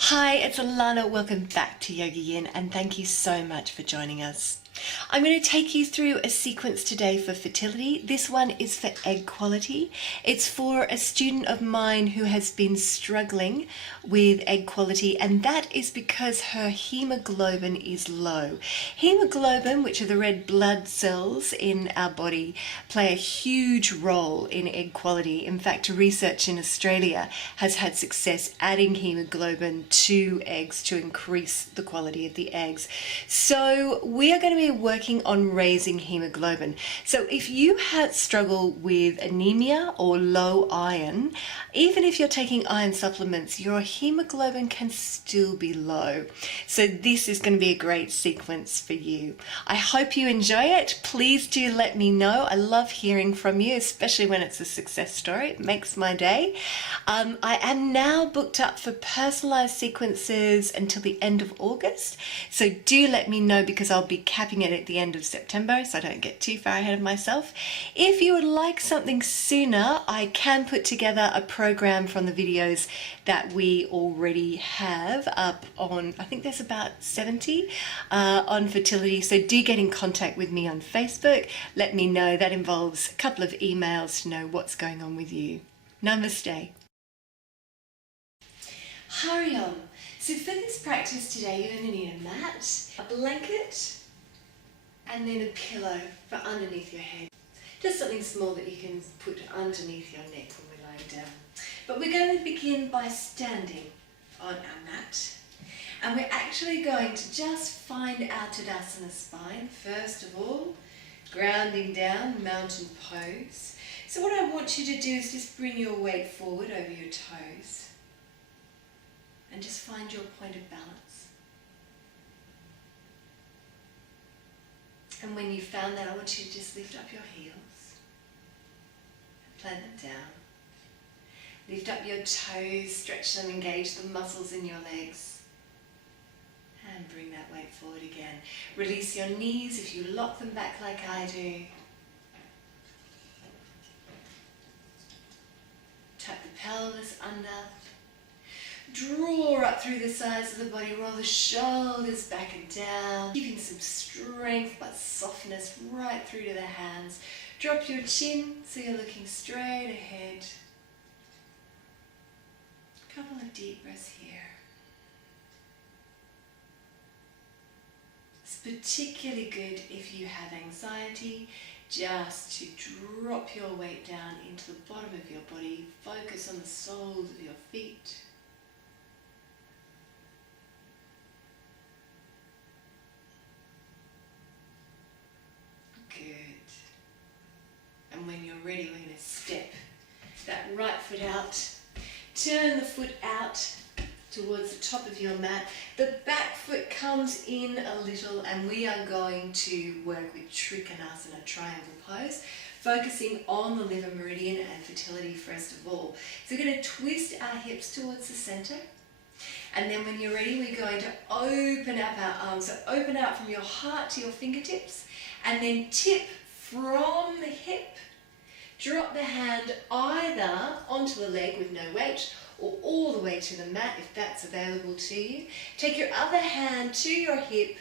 Hi, it's Allannah. Welcome back to Yogayin, and thank you so much for joining us. I'm going to take you through a sequence today for fertility. This one is for egg quality. It's for a student of mine who has been struggling with egg quality, and that is because her hemoglobin is low. Hemoglobin, which are the red blood cells in our body, play a huge role in egg quality. In fact, research in Australia has had success adding hemoglobin to eggs to increase the quality of the eggs. So we are going to be working on raising hemoglobin. So if you struggle with anemia or low iron, even if you're taking iron supplements, your hemoglobin can still be low. So this is going to be a great sequence for you. I hope you enjoy it. Please do let me know. I love hearing from you, especially when it's a success story. It makes my day. I am now booked up for personalized sequences until the end of August. So do let me know, because I'll be capping it at the end of September, so I don't get too far ahead of myself. If you would like something sooner, I can put together a program from the videos that we already have up on, I think there's about 70 on fertility. So do get in contact with me on Facebook. Let me know. That involves a couple of emails to know what's going on with you. Namaste. Hurry on. So for this practice today, you're going to need a mat, a blanket, and then a pillow for underneath your head. Just something small that you can put underneath your neck when we're lying down. But we're going to begin by standing on our mat. And we're actually going to just find our Tadasana spine. First of all, grounding down, mountain pose. So what I want you to do is just bring your weight forward over your toes. And just find your point of balance. And when you've found that, I want you to just lift up your heels and plant them down. Lift up your toes, stretch them, engage the muscles in your legs. And bring that weight forward again. Release your knees if you lock them back like I do. Tuck the pelvis under. Draw up through the sides of the body, roll the shoulders back and down, keeping some strength but softness right through to the hands. Drop your chin so you're looking straight ahead. A couple of deep breaths here. It's particularly good if you have anxiety, just to drop your weight down into the bottom of your body. Focus on the soles of your feet. Good. And when you're ready, we're going to step that right foot out. Turn the foot out towards the top of your mat. The back foot comes in a little, and we are going to work with Trikonasana, triangle pose, focusing on the liver meridian and fertility first of all. So we're going to twist our hips towards the center. And then when you're ready, we're going to open up our arms. So open out from your heart to your fingertips, and then tip from the hip. Drop the hand either onto the leg with no weight, or all the way to the mat if that's available to you. Take your other hand to your hip.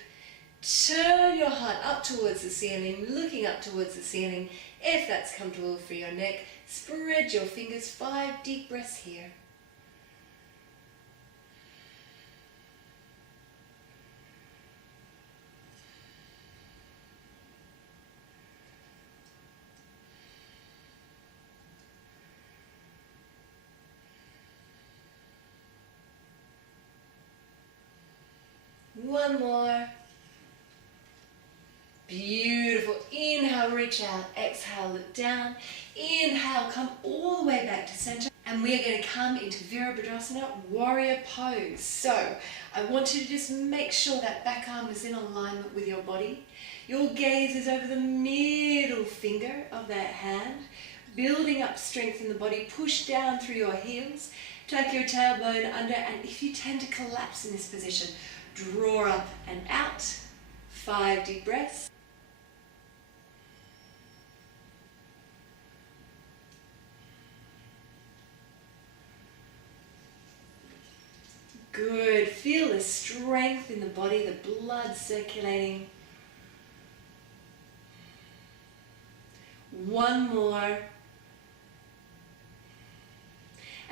Turn your heart up towards the ceiling, looking up towards the ceiling. If that's comfortable for your neck, spread your fingers. 5 deep breaths here. One more. Beautiful. Inhale, reach out. Exhale, look down. Inhale, come all the way back to center. And we are going to come into Virabhadrasana, warrior pose. So I want you to just make sure that back arm is in alignment with your body. Your gaze is over the middle finger of that hand, building up strength in the body. Push down through your heels. Tuck your tailbone under, and if you tend to collapse in this position, draw up and out. 5 deep breaths. Good. Feel the strength in the body, the blood circulating. One more.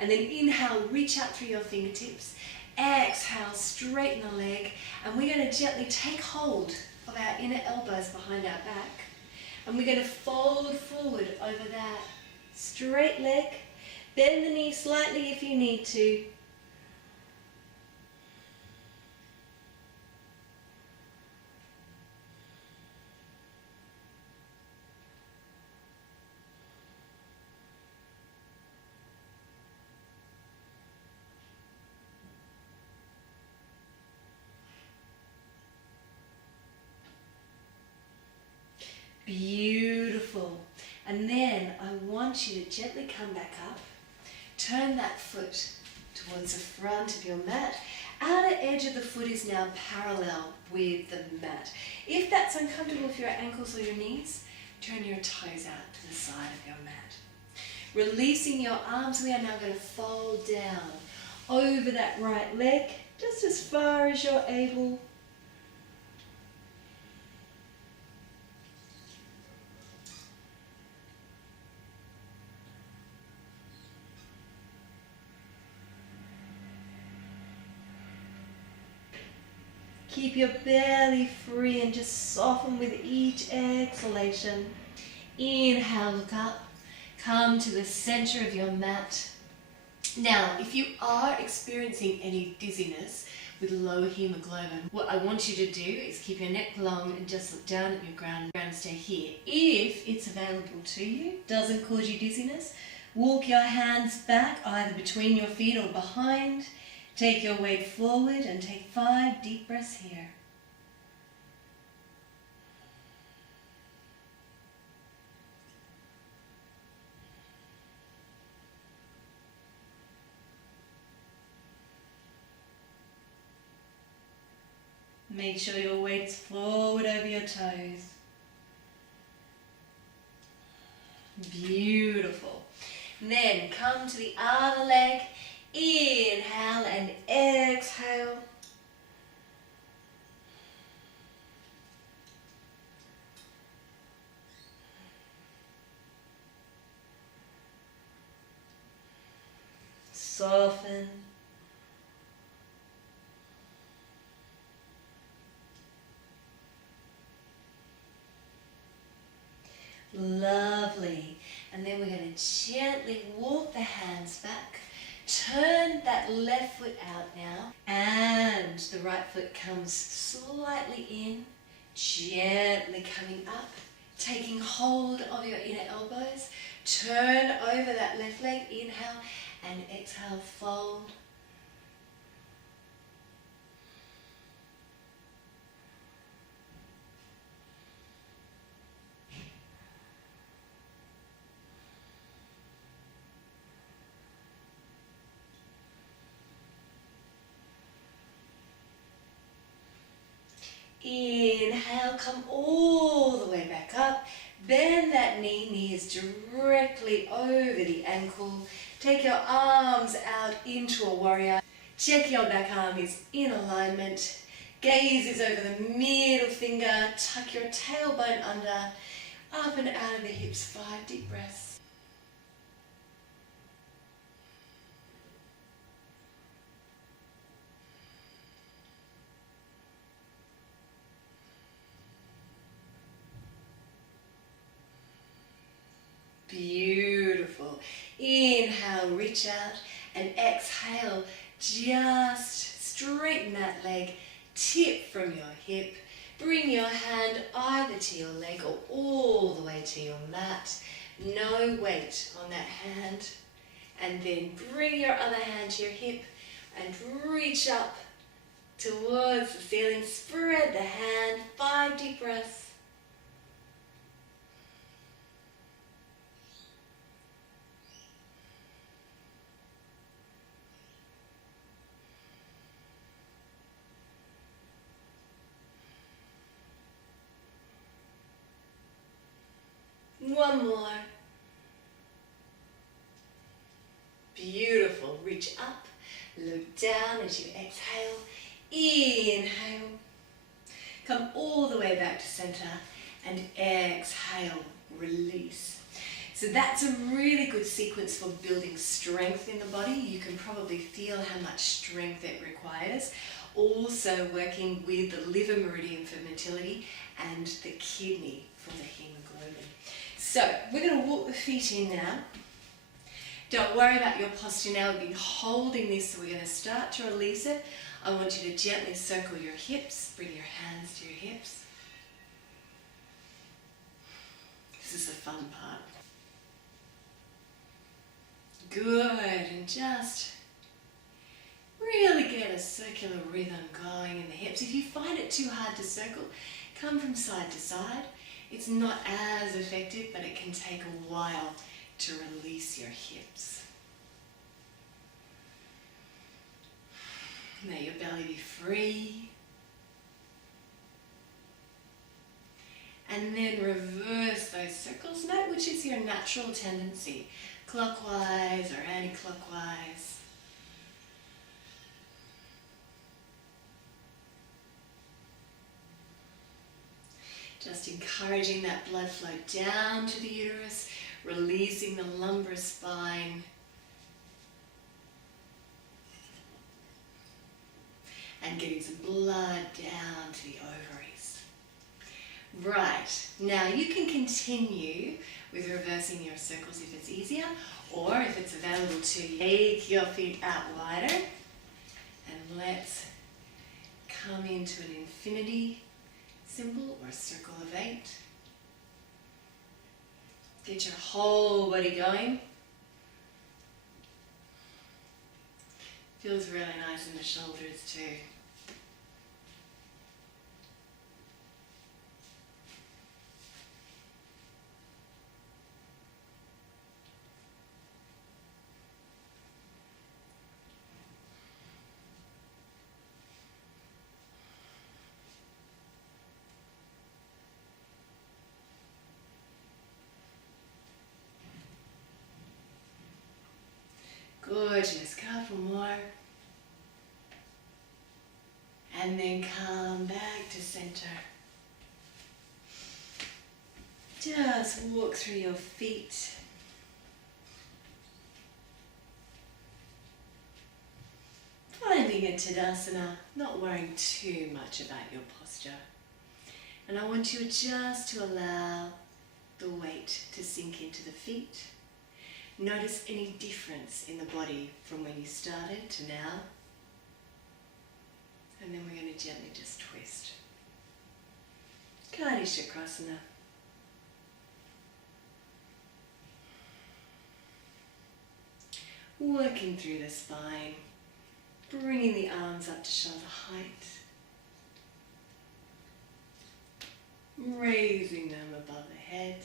And then inhale, reach out through your fingertips. Exhale, straighten the leg. And we're going to gently take hold of our inner elbows behind our back. And we're going to fold forward over that straight leg. Bend the knee slightly if you need to. Beautiful. And then I want you to gently come back up. Turn that foot towards the front of your mat. Outer edge of the foot is now parallel with the mat. If that's uncomfortable for your ankles or your knees, turn your toes out to the side of your mat. Releasing your arms, we are now going to fold down over that right leg, just as far as you're able. Keep your belly free and just soften with each exhalation. Inhale, look up. Come to the center of your mat. Now, if you are experiencing any dizziness with low hemoglobin, what I want you to do is keep your neck long and just look down at your ground and stay here. If it's available to you, doesn't cause you dizziness, walk your hands back either between your feet or behind. Take your weight forward and take 5 deep breaths here. Make sure your weight's forward over your toes. Beautiful. And then come to the other leg. Inhale and exhale. Soften. Lovely. And then we're going to gently walk the hands back. Turn that left foot out now, and the right foot comes slightly in, gently coming up, taking hold of your inner elbows. Turn over that left leg, inhale, and exhale, fold. Inhale, come all the way back up. Bend that knee, knees directly over the ankle. Take your arms out into a warrior. Check your back arm is in alignment. Gaze is over the middle finger. Tuck your tailbone under. Up and out of the hips. 5 deep breaths. Beautiful. Inhale, reach out, and exhale, just straighten that leg, tip from your hip. Bring your hand either to your leg or all the way to your mat. No weight on that hand. And then bring your other hand to your hip and reach up towards the ceiling. Spread the hand, 5 deep breaths. One more. Beautiful. Reach up. Look down as you exhale. Inhale. Come all the way back to center and exhale, release. So that's a really good sequence for building strength in the body. You can probably feel how much strength it requires. Also working with the liver meridian for motility and the kidney for the hemoglobin. So we're going to walk the feet in now. Don't worry about your posture now. We've been holding this, so we're going to start to release it. I want you to gently circle your hips. Bring your hands to your hips. This is the fun part. Good, and just really get a circular rhythm going in the hips. If you find it too hard to circle, come from side to side. It's not as effective, but it can take a while to release your hips. Let your belly be free. And then reverse those circles. Note which is your natural tendency, clockwise or anti-clockwise. Just encouraging that blood flow down to the uterus, releasing the lumbar spine. And getting some blood down to the ovaries. Right, now you can continue with reversing your circles if it's easier, or if it's available to you. Take your feet out wider, and let's come into an infinity symbol or circle of 8. Get your whole body going. Feels really nice in the shoulders too. Gorgeous, couple more. And then come back to center. Just walk through your feet. Finding a Tadasana, not worrying too much about your posture. And I want you just to allow the weight to sink into the feet. Notice any difference in the body from when you started to now. And then we're going to gently just twist. Kali Chakrasana. Working through the spine, bringing the arms up to shoulder height. Raising them above the head.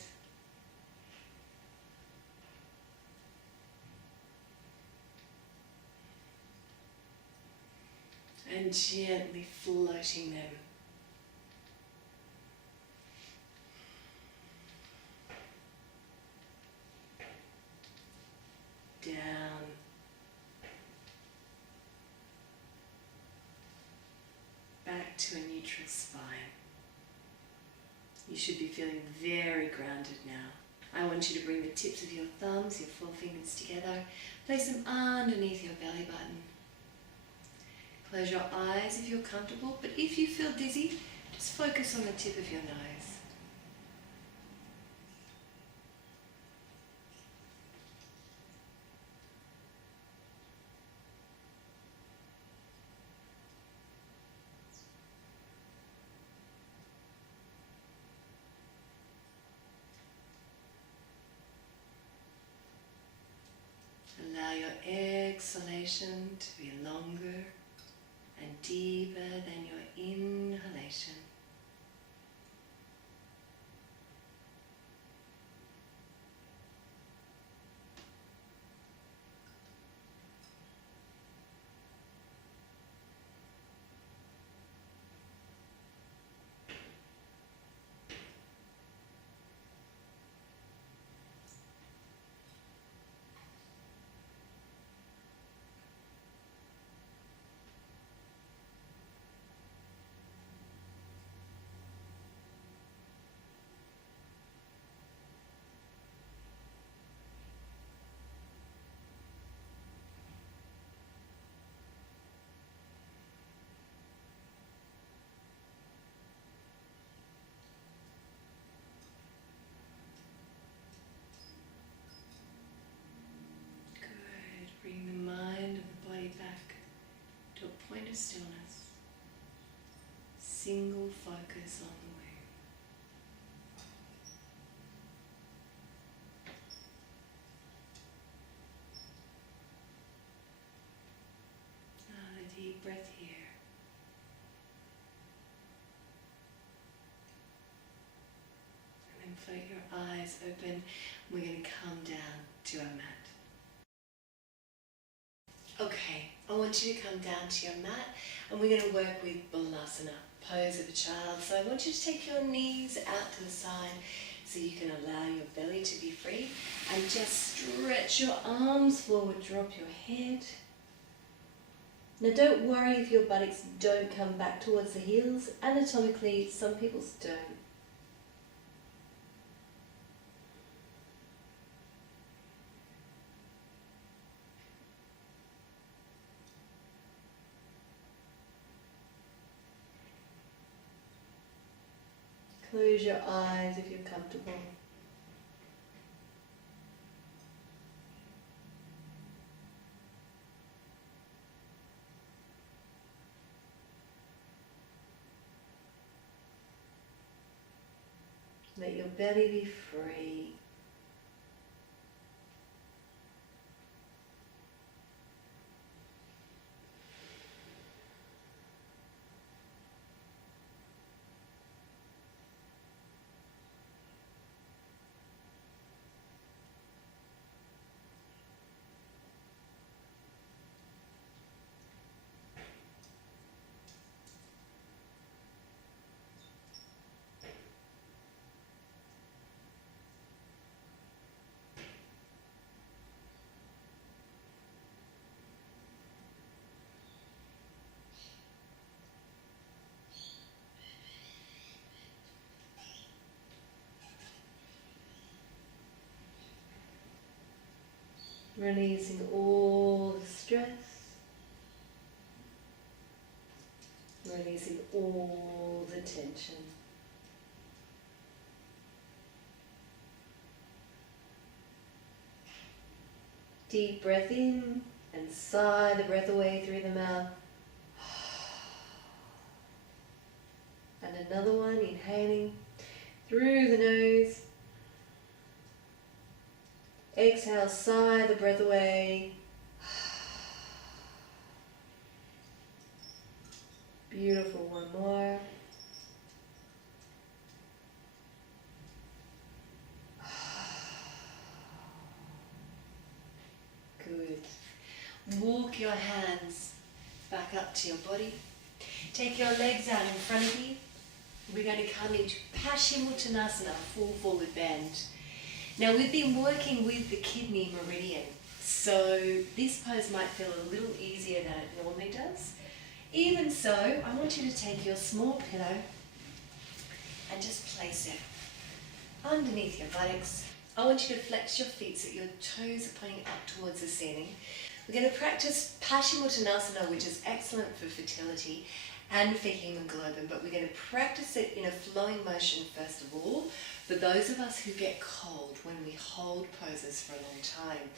And gently floating them. Down. Back to a neutral spine. You should be feeling very grounded now. I want you to bring the tips of your thumbs, your forefingers together. Place them underneath your belly button. Close your eyes if you're comfortable, but if you feel dizzy, just focus on the tip of your nose. Allow your exhalation to be longer and deeper than your inhalation. stillness. Single focus on the womb. A deep breath here. And then float your eyes open. We're going to come down to our mat. Okay, I want you to come down to your mat and we're going to work with Balasana, pose of a child. So I want you to take your knees out to the side so you can allow your belly to be free and just stretch your arms forward, drop your head. Now don't worry if your buttocks don't come back towards the heels. Anatomically, some people's don't. Close your eyes if you're comfortable. Let your belly be free. Releasing all the stress, releasing all the tension. Deep breath in and sigh the breath away through the mouth. And another one, inhaling through the nose. Exhale, sigh the breath away. Beautiful, one more. Good. Walk your hands back up to your body. Take your legs out in front of you. We're going to come into Paschimottanasana, full forward bend. Now we've been working with the kidney meridian, so this pose might feel a little easier than it normally does. Even so, I want you to take your small pillow and just place it underneath your buttocks. I want you to flex your feet so your toes are pointing up towards the ceiling. We're going to practice Paschimottanasana, which is excellent for fertility and for haemoglobin, but we're going to practice it in a flowing motion first of all, for those of us who get cold when we hold poses for a long time.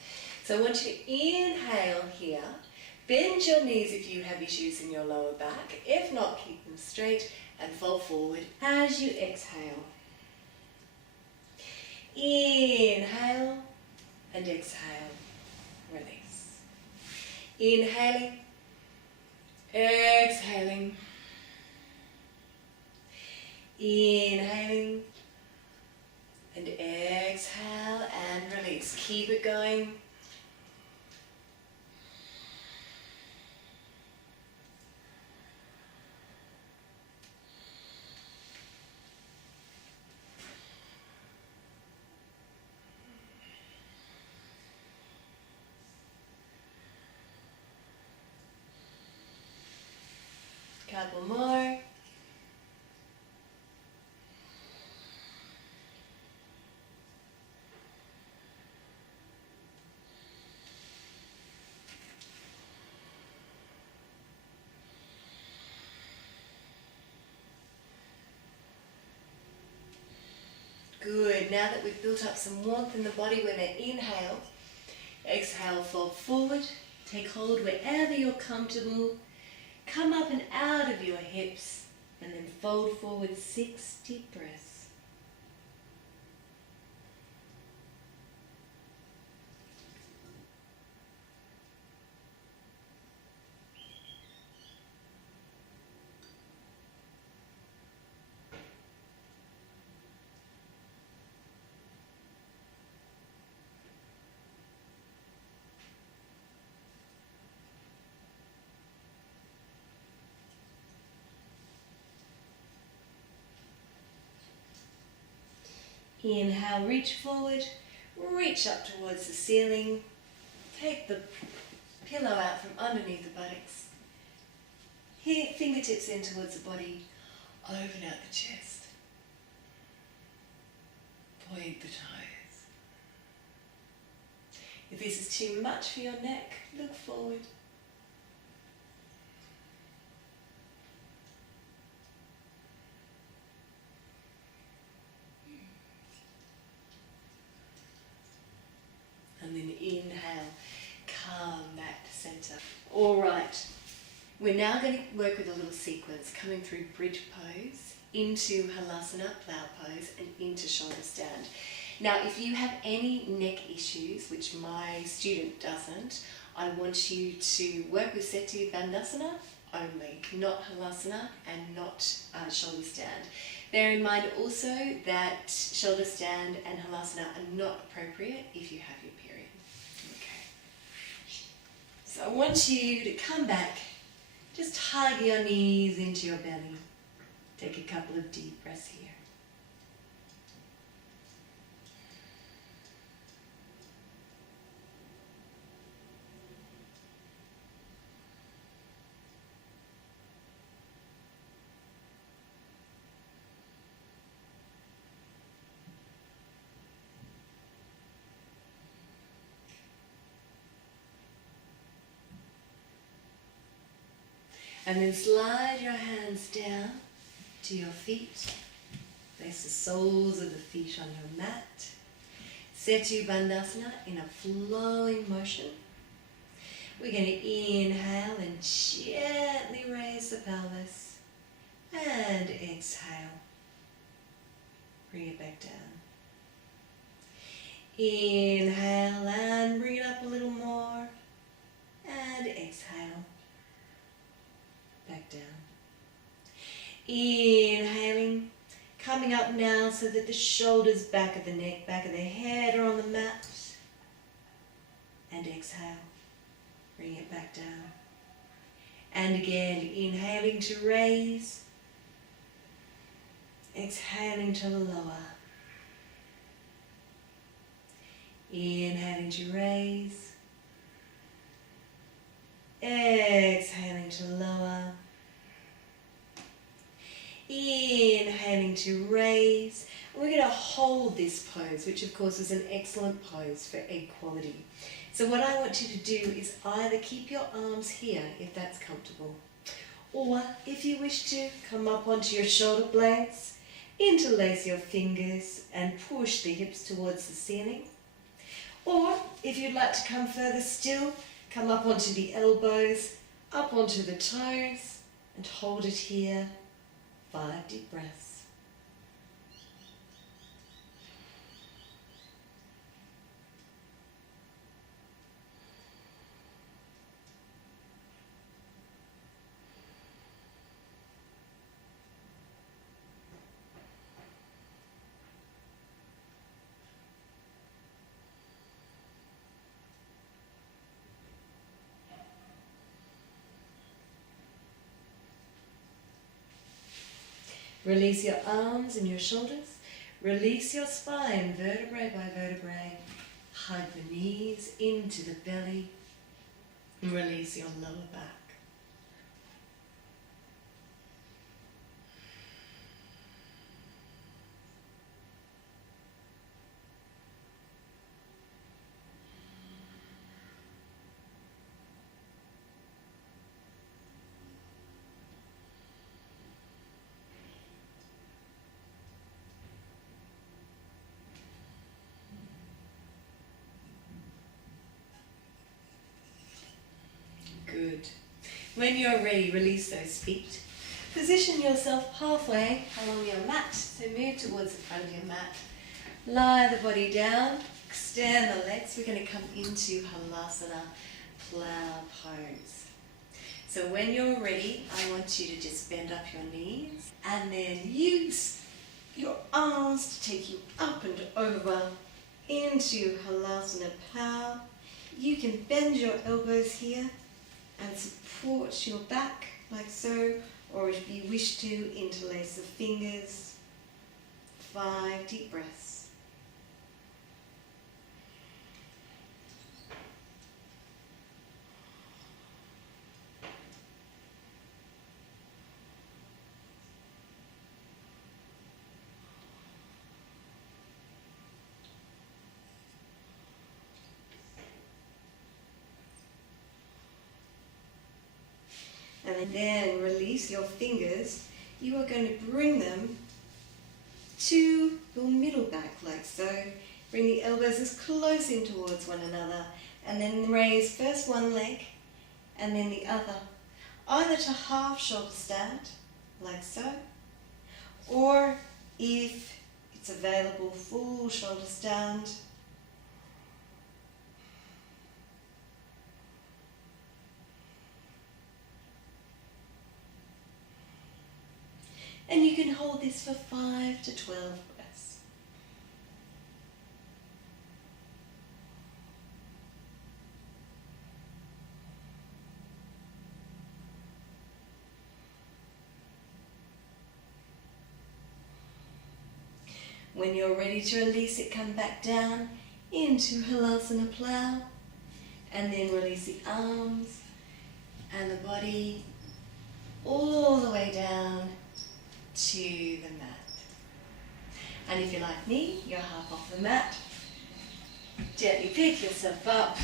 So I want you to inhale here, bend your knees if you have issues in your lower back, if not keep them straight and fold forward as you exhale. Inhale and exhale, release. Inhaling, exhaling, inhaling and exhale and release. Keep it going. Couple more. Good. Now that we've built up some warmth in the body, we're going to inhale, exhale, fold forward, take hold wherever you're comfortable. Come up and out of your hips and then fold forward 6 deep breaths. Inhale, reach forward, reach up towards the ceiling. Take the pillow out from underneath the buttocks. Here, fingertips in towards the body. Open out the chest. Point the toes. If this is too much for your neck, look forward. And then inhale, come back to center. All right, we're now going to work with a little sequence coming through bridge pose, into Halasana, plow pose, and into shoulder stand. Now, if you have any neck issues, which my student doesn't, I want you to work with Setu Bandhasana only, not Halasana and not shoulder stand. Bear in mind also that shoulder stand and Halasana are not appropriate if you have your period. Okay. So I want you to come back, just hug your knees into your belly. Take a couple of deep breaths here. And then slide your hands down to your feet. Place the soles of the feet on your mat. Setu Bandhasana in a flowing motion. We're going to inhale and gently raise the pelvis. And exhale. Bring it back down. Inhale and bring it up a little more. And exhale. Back down. Inhaling, coming up now so that the shoulders, back of the neck, back of the head are on the mat. And exhale, bring it back down. And again, inhaling to raise, exhaling to lower. Inhaling to raise, exhaling to lower. Inhaling to raise. We're going to hold this pose, which of course is an excellent pose for egg quality. So what I want you to do is either keep your arms here if that's comfortable, or if you wish to, come up onto your shoulder blades, interlace your fingers and push the hips towards the ceiling. Or if you'd like to come further still, come up onto the elbows, up onto the toes, and hold it here. 5 deep breaths. Release your arms and your shoulders. Release your spine, vertebrae by vertebrae. Hug the knees into the belly. And release your lower back. Good. When you're ready, release those feet. Position yourself halfway along your mat, so move towards the front of your mat. Lie the body down, extend the legs. We're going to come into Halasana, plow pose. So when you're ready, I want you to just bend up your knees and then use your arms to take you up and over into Halasana plow. You can bend your elbows here and support your back like so, or if you wish to, interlace the fingers. 5 deep breaths. And then release your fingers. You are going to bring them to your middle back like so. Bring the elbows as close in towards one another and then raise first one leg and then the other. Either to half shoulder stand like so, or if it's available, full shoulder stand. And you can hold this for 5 to 12 breaths. When you're ready to release it, come back down into Halasana plow, and then release the arms and the body all the way down to the mat. And if you're like me, you're half off the mat. Gently pick yourself up.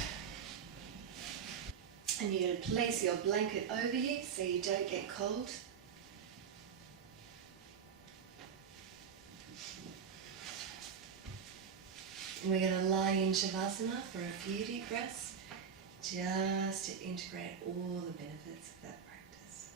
And you're going to place your blanket over you so you don't get cold. And we're going to lie in Shavasana for a few deep breaths, just to integrate all the benefits of that practice.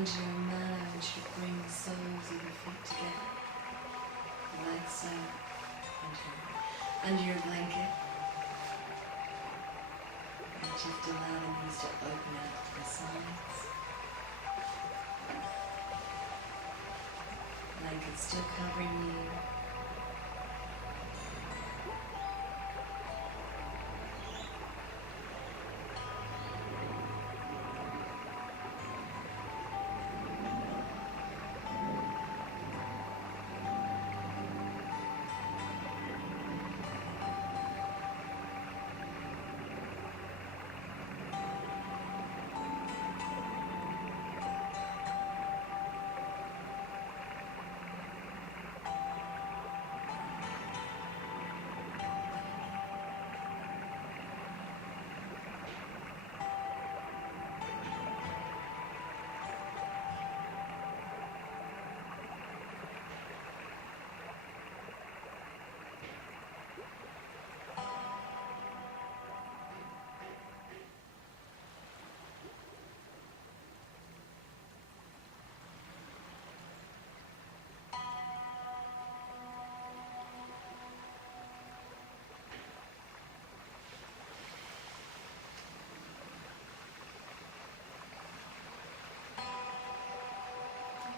under your mana, I want you to bring the soles of your feet together, like so, under your blanket, and just allow the knees to open out to the sides. Blanket still covering you.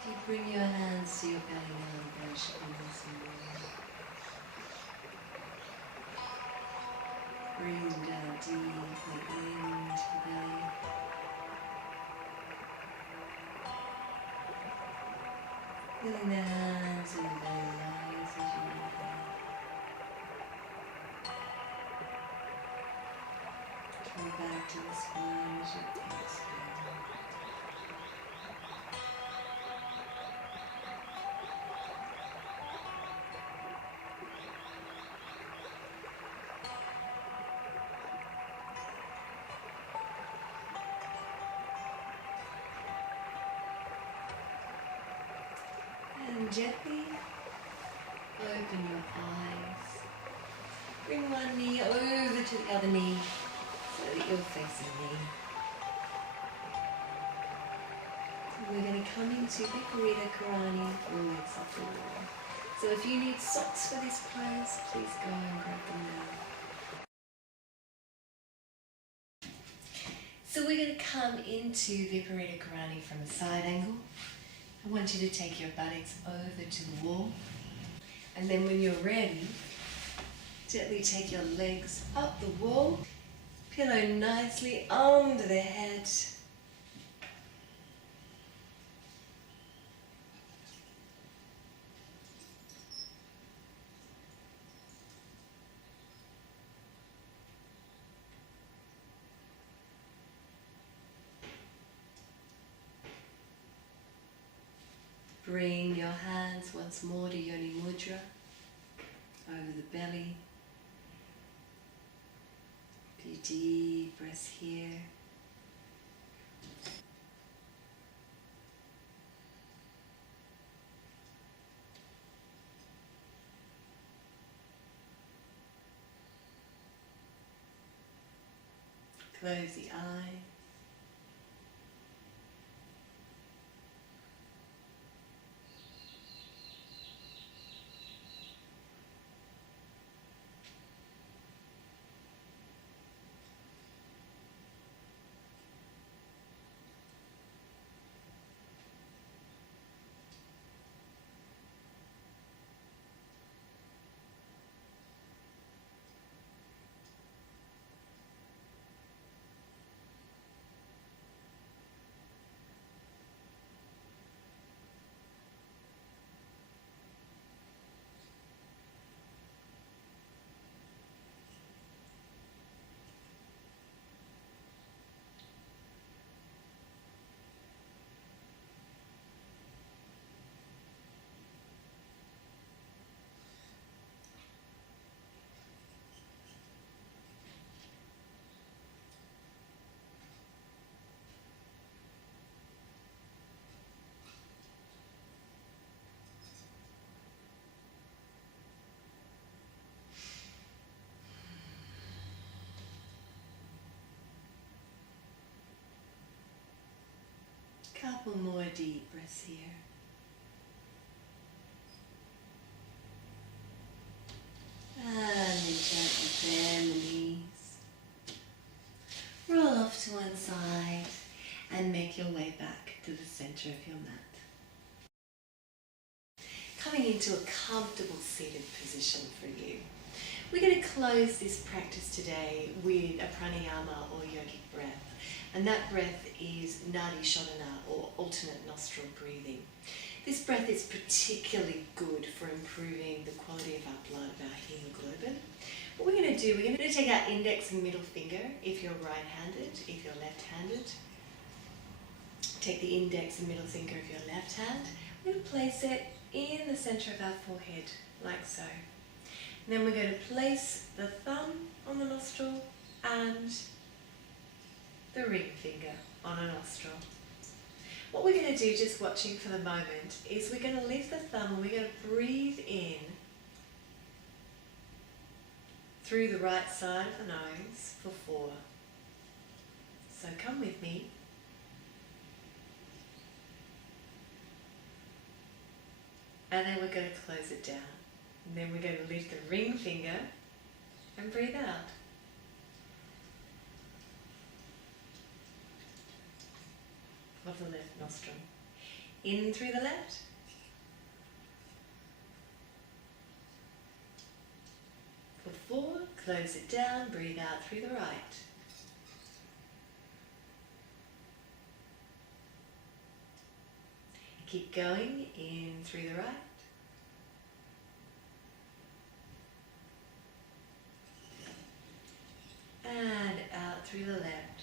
If you bring your hands to your belly now, they should be nice and warm. Breathe down deeply into the belly. Feeling the hands and the belly rise as you inhale. Come back to the spine as you exhale. And gently open your eyes. Bring one knee over to the other knee so that you're facing me. And we're going to come into Viparita Karani, legs off the wall. So if you need socks for this pose, please go and grab them now. So we're going to come into Viparita Karani from a side angle. I want you to take your buttocks over to the wall, and then when you're ready, gently take your legs up the wall, pillow nicely under the head. Bring your hands once more to Yoni Mudra, over the belly. Few deep breaths here. Close the eyes. Couple more deep breaths here. And then gently bend the knees. Roll off to one side and make your way back to the center of your mat. Coming into a comfortable seated position for you. We're going to close this practice today with a pranayama or yogic breath. And that breath is nadi shodhana or alternate nostril breathing. This breath is particularly good for improving the quality of our blood, of our hemoglobin. What we're going to do, we're going to take our index and middle finger if you're right-handed, if you're left-handed. Take the index and middle finger of your left hand. We're going to place it in the center of our forehead, like so. And then we're going to place the thumb on the nostril and the ring finger on a nostril. What we're going to do, just watching for the moment, is we're going to lift the thumb and we're going to breathe in through the right side of the nose for 4. So come with me. And then we're going to close it down. And then we're going to lift the ring finger and breathe out. Of the left nostril. In through the left. For 4, close it down, breathe out through the right. Keep going, in through the right. And out through the left.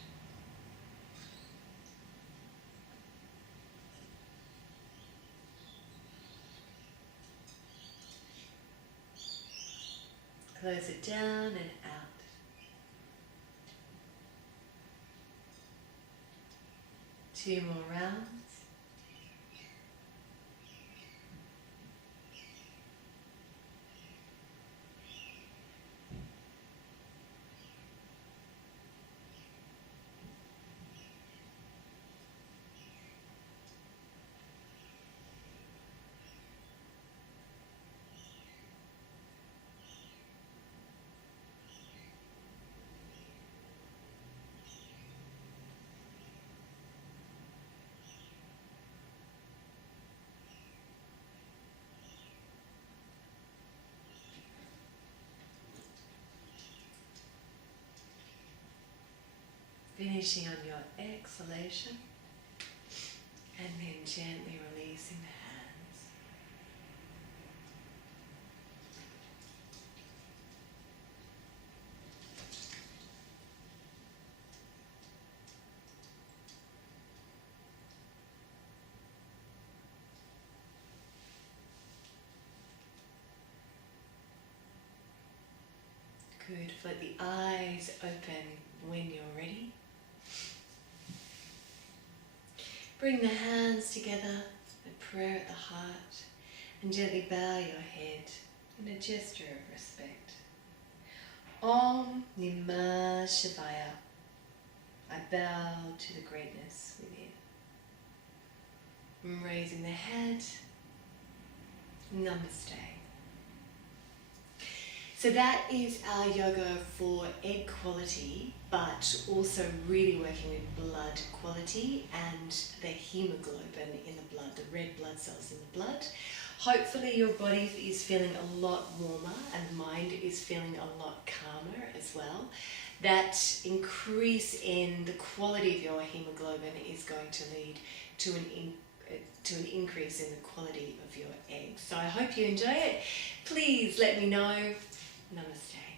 Close it down and out. Two more rounds. Finishing on your exhalation and then gently releasing the hands. Good. Let the eyes open when you're ready. Bring the hands together, a prayer at the heart, and gently bow your head in a gesture of respect. Om Namah Shivaya. I bow to the greatness within. Raising the head, Namaste. So that is our yoga for egg quality, but also really working with blood quality and the hemoglobin in the blood, the red blood cells in the blood. Hopefully your body is feeling a lot warmer and mind is feeling a lot calmer as well. That increase in the quality of your hemoglobin is going to lead to an increase in the quality of your eggs. So I hope you enjoy it. Please let me know. Namaste.